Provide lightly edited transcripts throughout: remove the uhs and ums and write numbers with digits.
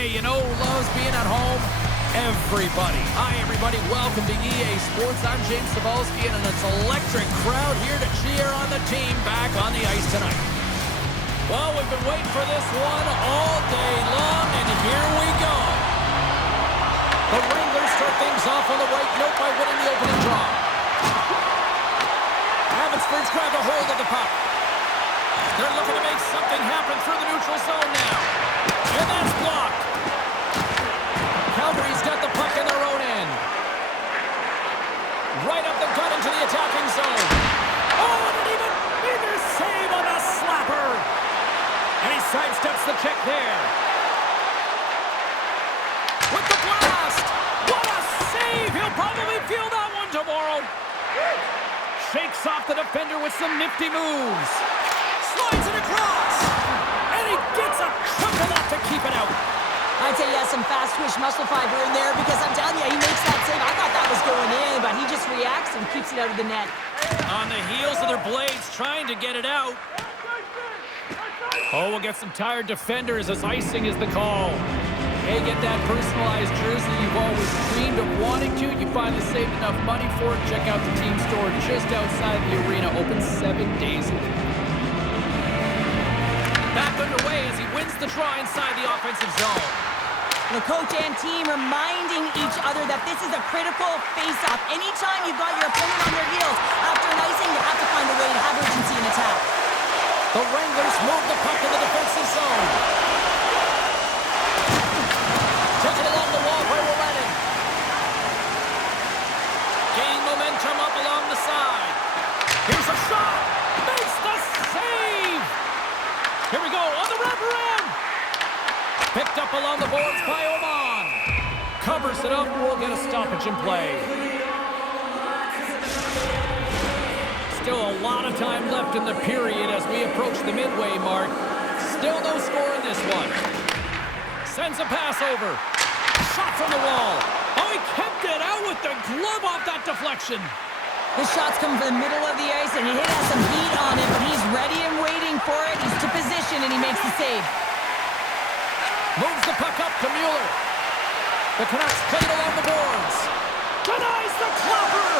Hey, you know who loves being at home? Everybody. Hi, everybody. Welcome to EA Sports. I'm James Cebulski, and it's an electric crowd here to cheer on the team back on the ice tonight. Well, we've been waiting for this one all day long, and here we go. The Wranglers start things off on the right note by winning the opening draw. Abbotsford's grabbed a hold of the puck. They're looking to make something happen through the neutral zone now. And that's blocked. Calgary's got the puck in their own end. Right up the gut into the attacking zone. Oh, and even bigger save on a slapper. And he sidesteps the check there. With the blast. What a save. He'll probably feel that one tomorrow. Shakes off the defender with some nifty moves. Slides it across. And he gets a chunk of that to keep it out. I'd say he has some fast twitch muscle fiber in there because I'm telling you, he makes that save. I thought that was going in, but he just reacts and keeps it out of the net. On the heels of their blades, trying to get it out. Oh, we'll get some tired defenders as icing is the call. Hey, get that personalized jersey you've always dreamed of wanting to. You finally saved enough money for it. Check out the team store just outside the arena. Open 7 days a week. Back underway as he wins the draw inside the offensive zone. The coach and team reminding each other that this is a critical face-off. Anytime you've got your opponent on their heels after an icing, you have to find a way to have urgency in attack. The Wranglers move the puck in the defensive zone. Taken along the wall by Walletin. Gain momentum up along the side. Here's a shot. Makes the save. Here we go on the wraparound. Picked up along the boards by Oman. Covers it up. We'll get a stoppage in play. Still a lot of time left in the period as we approach the midway mark. Still no score in this one. Sends a pass over. Shot from the wall. Oh, he kept it out with the glove off that deflection. The shots come from the middle of the ice, and he has some heat on it, but he's ready and waiting for it. He's to position, and he makes the save. Moves the puck up to Mueller. The Canucks play it along the boards. Denies the clopper.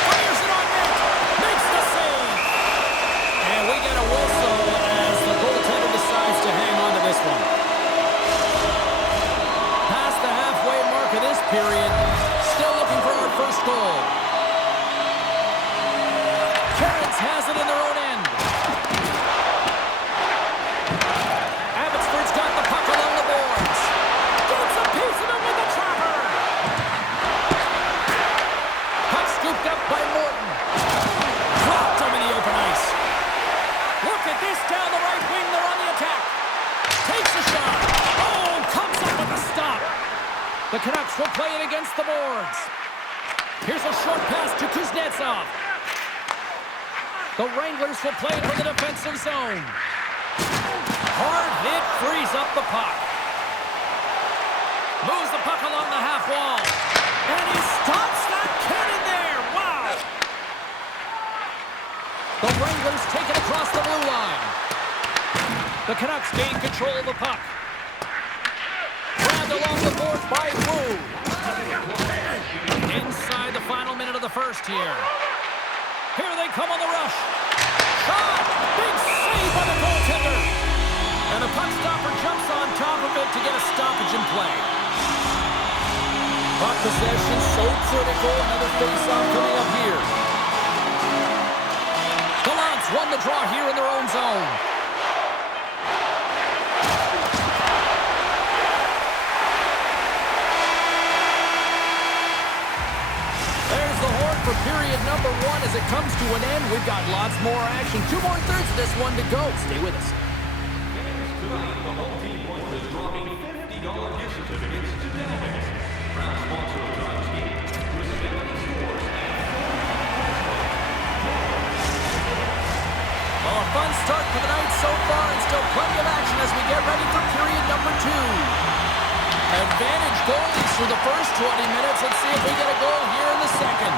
Fires it on net. Makes the save. And we get a whistle as the goaltender decides to hang on to this one. Past the halfway mark of this period. Still looking for our first goal. Carrots has it in their own end. Abbotsford's got the puck along the boards. Gets a piece of it with the trapper. Puck scooped up by Morton. Dropped him in the open ice. Look at this down the right wing. They're on the attack. Takes a shot. Oh, comes up with a stop. The Canucks will play it against the boards. Here's a short pass to Kuznetsov. The Wranglers will play it from the defensive zone. Hard hit frees up the puck. Moves the puck along the half wall. And he stops that cannon there. Wow. The Wranglers take it across the blue line. The Canucks gain control of the puck. Grabbed along the boards by Wu. Inside the final minute of the first here. Here they come on the rush. Shot! Big save by the goaltender. And the puck stopper jumps on top of it to get a stoppage in play. Puck possession so critical. Another face-off coming up here. The Lance won the draw here in their own zone. For period number 1 as it comes to an end. We've got lots more action. 2 more thirds of this one to go. Stay with us. Tonight, the home team is dropping $50 gift certificates to Dennis. Proud sponsor of tonight's game. Well, a fun start for the night so far, and still plenty of action as we get ready for period number 2. Advantage goalies through the first 20 minutes. Let's see if we get a goal here in the second.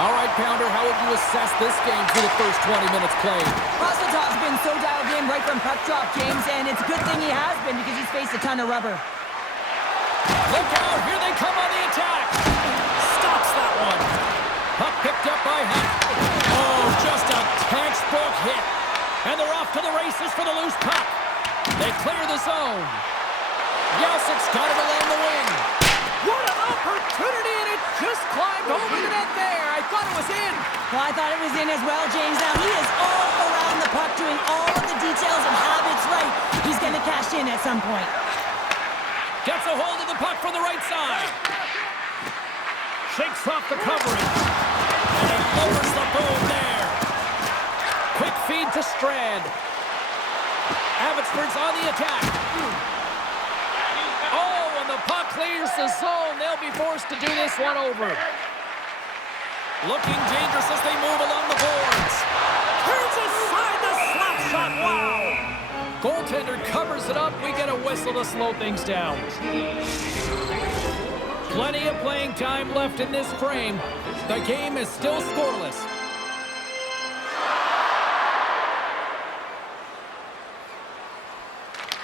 All right, Pounder, how would you assess this game through the first 20 minutes played? Rostov's been so dialed in right guy from puck drop, James, and it's a good thing he has been because he's faced a ton of rubber. Look out, here they come on the attack. Stops that one. Puck picked up by Hunt. Oh, just a textbook hit. And they're off to the races for the loose puck. They clear the zone. Yeltsin's got it along the wing. What an opportunity, and it just climbed over the net there. I thought it was in. Well, I thought it was in as well, James. Now, he is all around the puck, doing all of the details and habits right. He's going to cash in at some point. Gets a hold of the puck from the right side. Shakes off the covering. And he lowers the boom there. Quick feed to Strand. Abbotsford's on the attack. Oh, and the puck clears the zone. They'll be forced to do this one over. Looking dangerous as they move along the boards. Turns aside the slap shot. Wow. Goaltender covers it up. We get a whistle to slow things down. Plenty of playing time left in this frame. The game is still scoreless.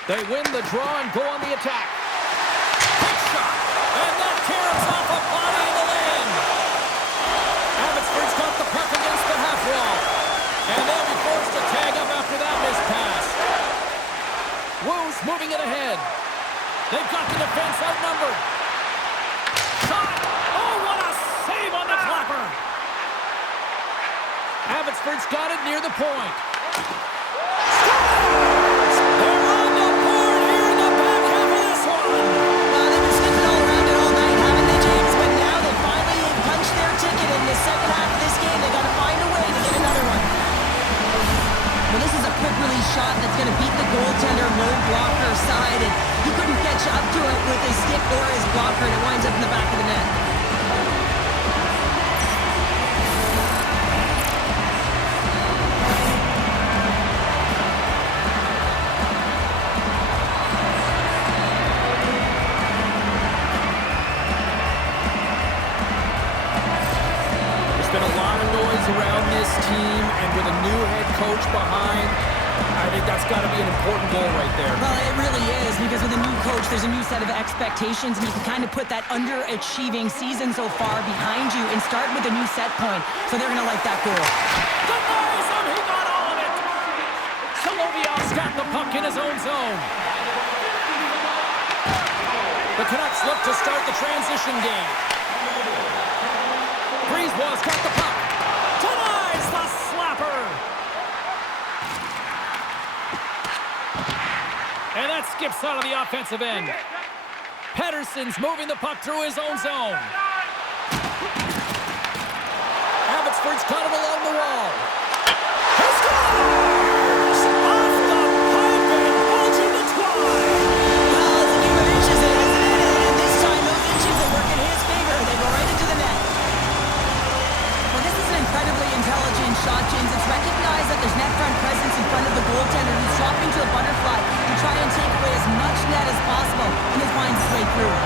They win the draw and go on the attack. Quick shot. And that tears off a body in the lane. Abbotsford's got the puck against the half wall. And they'll be forced to tag up after that missed pass. Woos moving it ahead. They've got the defense outnumbered. Shot! Oh, what a save on the clapper! Abbotsford's got it near the point. Scores! They're on the board here in the back half of this one. Well, they've been sniffing all around it all night, haven't they, James? But now they finally punched their ticket in the second half of this game. They got to find a way to get another one. Well, this is a quick release shot that's going to beat the goaltender low blocker side, and he couldn't catch up to it with his stick or his blocker, and it winds up in the back of the net. There's been a lot of noise around this team, and with a new head coach behind, I think that's got to be an important goal right there. Well, it really is, because with a new coach, there's a new set of expectations, and you can kind of put that underachieving season so far behind you and start with a new set point. So they're going to like that goal. Denies him! He got all of it! Solovyov's got the puck in his own zone. The Canucks look to start the transition game. Breezewell's got the puck. Denies the slapper! And that skips out of the offensive end. Pettersson's moving the puck through his own zone. Abbotsford's got it along the wall. He scores! Off the pipe and bulging the twine. Well, it's a game of inches, isn't it? And this time, those inches are working in his favor. They go right into the net. Well, this is an incredibly intelligent shot, James. It's recognized that there's net front presence in front of the goaltender who's dropping to a butterfly to try and take away as much net as possible, and it finds its way through.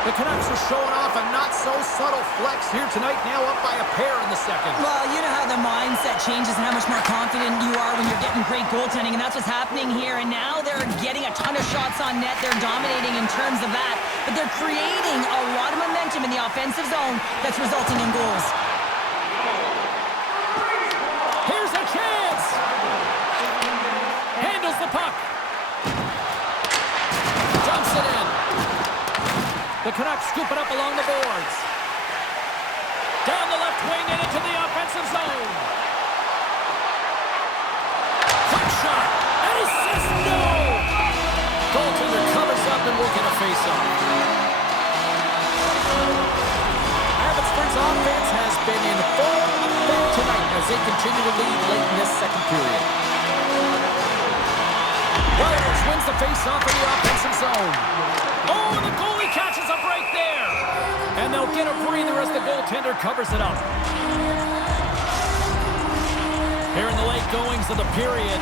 The Canucks are showing off a not-so-subtle flex here tonight, now up by a pair in the second. Well, you know how the mindset changes and how much more confident you are when you're getting great goaltending, and that's what's happening here. And now they're getting a ton of shots on net. They're dominating in terms of that, but they're creating a lot of momentum in the offensive zone that's resulting in goals. Here's a chance! Handles the puck. Dumps it in. The Canucks scoop it up along the boards. Down the left wing and into the offensive zone. Quick shot, and he says no! Goaltender covers up and will get a face-off. Abbotsford's offense has been in full effect tonight as they continue to lead late in this second period. Wilders wins the face-off in the offensive zone. Oh, and the goalie catches up right there. And they'll get a breather as the goaltender covers it up. Here in the late goings of the period,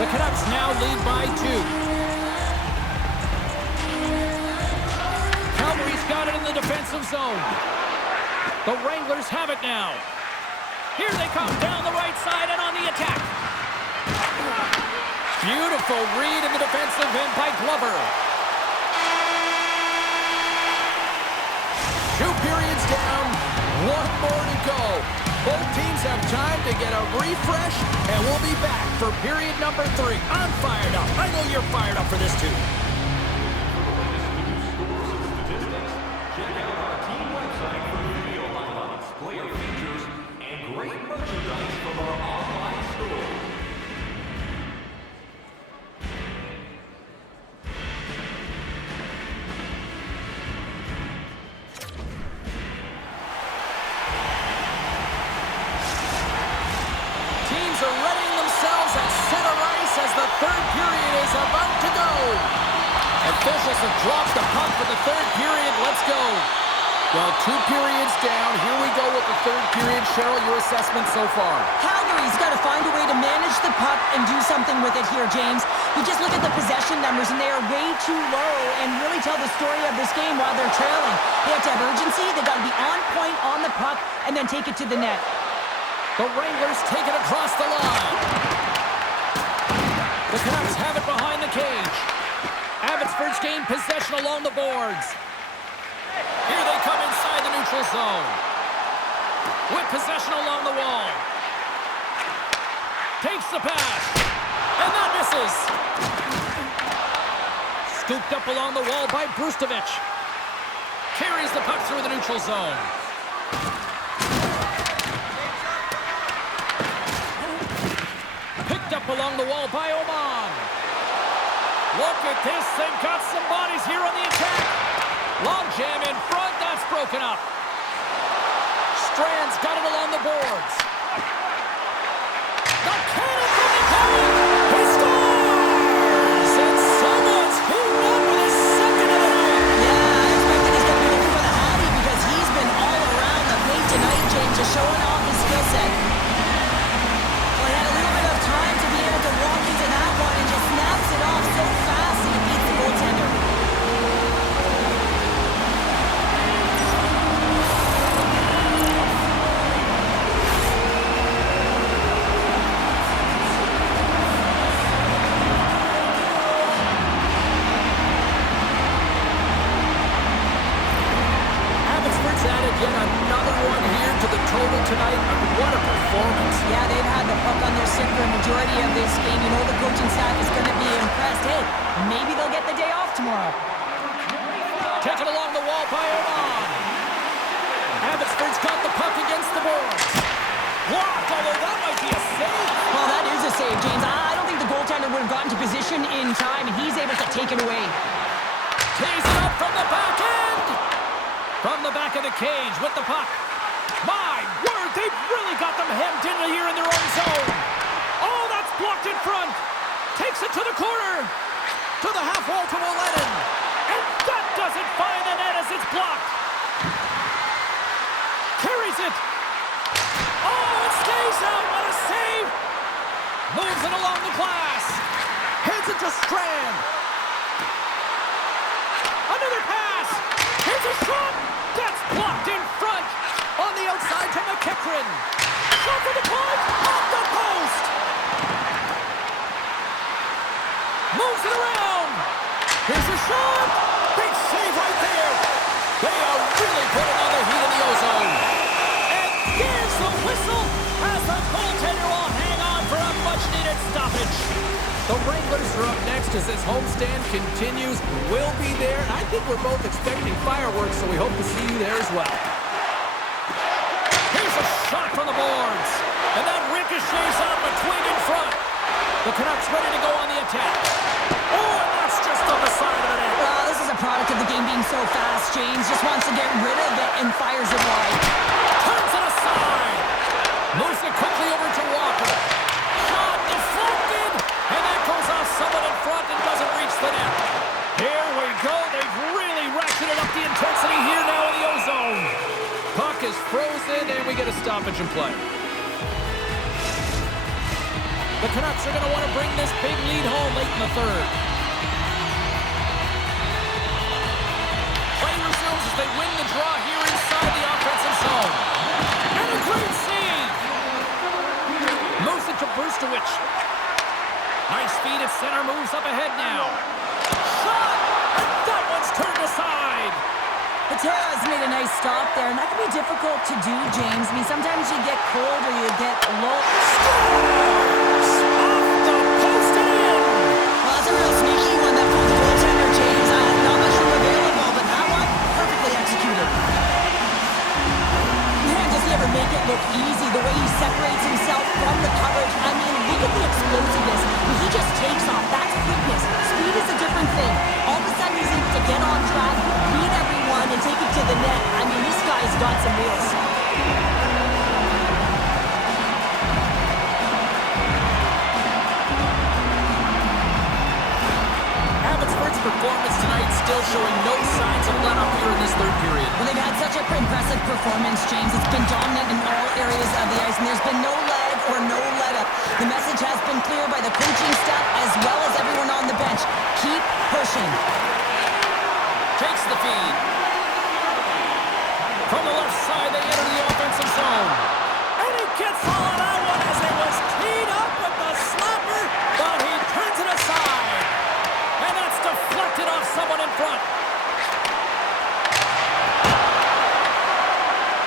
the Canucks now lead by 2. The Wranglers have it now. Here they come down the right side and on the attack. Beautiful read in the defensive end by Glover. 2 periods down, 1 more to go. Both teams have time to get a refresh, and we'll be back for period number 3. I'm fired up. I know you're fired up for this too. Check out our team website for video highlights, player features, and great merchandise from our online store. Teams are readying themselves at center ice as the 3rd period is about to go. Officials have dropped the puck for the 3rd period. Let's go. Well, 2 periods down. Here we go with the 3rd period. Cheryl, your assessment so far? Calgary's got to find a way to manage the puck and do something with it here, James. You just look at the possession numbers, and they are way too low and really tell the story of this game while they're trailing. They have to have urgency. They've got to be on point on the puck and then take it to the net. The Wranglers take it across the line. The Canucks have it behind the cage. Abbotsford's gained possession along the boards. Here they come inside the neutral zone. With possession along the wall. Takes the pass. And that misses. Scooped up along the wall by Brustovich. Carries the puck through the neutral zone. Picked up along the wall by Oman. Look at this. They've got some bodies here on the attack. Long jam in front. That's broken up. Strand's got it along the boards. The cannon from the corner. He scores! And someone's heating up with his 2nd of the night. Yeah, I expected he's going to be looking for the Hattie because he's been all around the plate tonight, James, just showing off his skill set. Well, he had a little bit of time to be able to walk into that one and just snaps it off so fast and he beats the goaltender. Abbotsford's added yet another one here to the total tonight. What a performance. Yeah, they've had the puck on their stick for a majority of this game. You know the coaching staff is going to be impressed. Hey, maybe they'll get the day off tomorrow. Taken along the wall by Oman. Abbotsford's got the puck against the boards. Blocked, although that might be a save. Well, that is a save, James. I don't think the goaltender would have gotten to position in time, and he's able to take it away. Tees it up from the back end. From the back of the cage with the puck. My word, they've really got them hemmed in here in their own zone. Oh, that's blocked in front. Takes it to the corner. To the half wall to Olenin. And that doesn't find the net as it's blocked. Carries it. Oh, it stays out. What a save. Moves it along the glass. Heads it to Strand. Another pass. Here's a shot. That's blocked in front. On the outside to McEachran. Shot for the point. Off the post. Moves it around. Here's a shot. Big save right there. They are really putting on the heat in the ozone. And there's the whistle as the goaltender will hang on for a much-needed stoppage. The Wranglers are up next as this homestand continues. We'll be there, and I think we're both expecting fireworks, so we hope to see you there as well. Here's a shot from the boards, and that ricochets off a twig in front. The Canucks ready to go on the attack. Oh, and that's just on the side of the net. Well, this is a product of the game being so fast. James just wants to get rid of it and fires it wide. Turns it aside. Moves it quickly over to Walker. Shot deflected. And that goes off someone in front and doesn't reach the net. Here we go. They've really ratcheted up the intensity here now in the ozone. Puck is frozen, and we get a stoppage in play. The Canucks are going to want to bring this big lead home late in the 3rd. Play resumes as they win the draw here inside the offensive zone. Brustowicz. Nice feed at center, moves up ahead now. Shot! And that one's turned aside. Patera's made a nice stop there, and that can be difficult to do, James. I mean, sometimes you get cold or you get low. Scores! Off the post and in! Well, that's a real sneaky one that pulled the goaltender, James. Not much room available, but that one, perfectly executed. Man, does he ever make it look easy, the way he separates himself from the coverage. I mean, look at the explosiveness. When he just takes off, that's quickness. Speed is a different thing. All of a sudden, he's able to get on track, beat everyone, and take it to the net. I mean, this guy's got some wheels. Abbotsford's performance tonight still showing no signs of let up here in this third period. Well, they've had such an impressive performance, James. It's been dominant in all areas of the ice, and there's been no leg or no let-up. The message has been clear by the coaching staff as well as everyone on the bench. Keep pushing. Takes the feed. From the left side, they enter the offensive zone. And he gets all of that one as it was teed up with the slapper, but he turns it aside. And that's deflected off someone in front.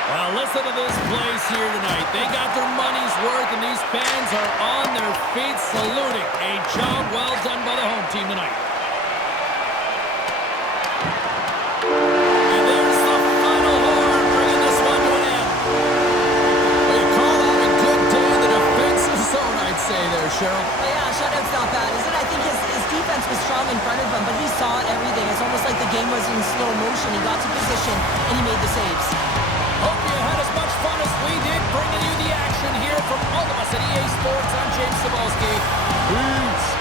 Well, listen to this place here tonight. They got their money's worth, and these fans are on their feet saluting. A job well done by the home team tonight. And there's the final horn, bringing this one to an end. Well, you call that a good day in the defensive zone, I'd say there, Cheryl. Well, yeah, shutout's not bad, is it? I think his defense was strong in front of him, but he saw everything. It's almost like the game was in slow motion. He got to position, and he made the saves. Hope you had as much fun as we did bringing you the action here from all of us at EA Sports. I'm James Cebulski. Peace.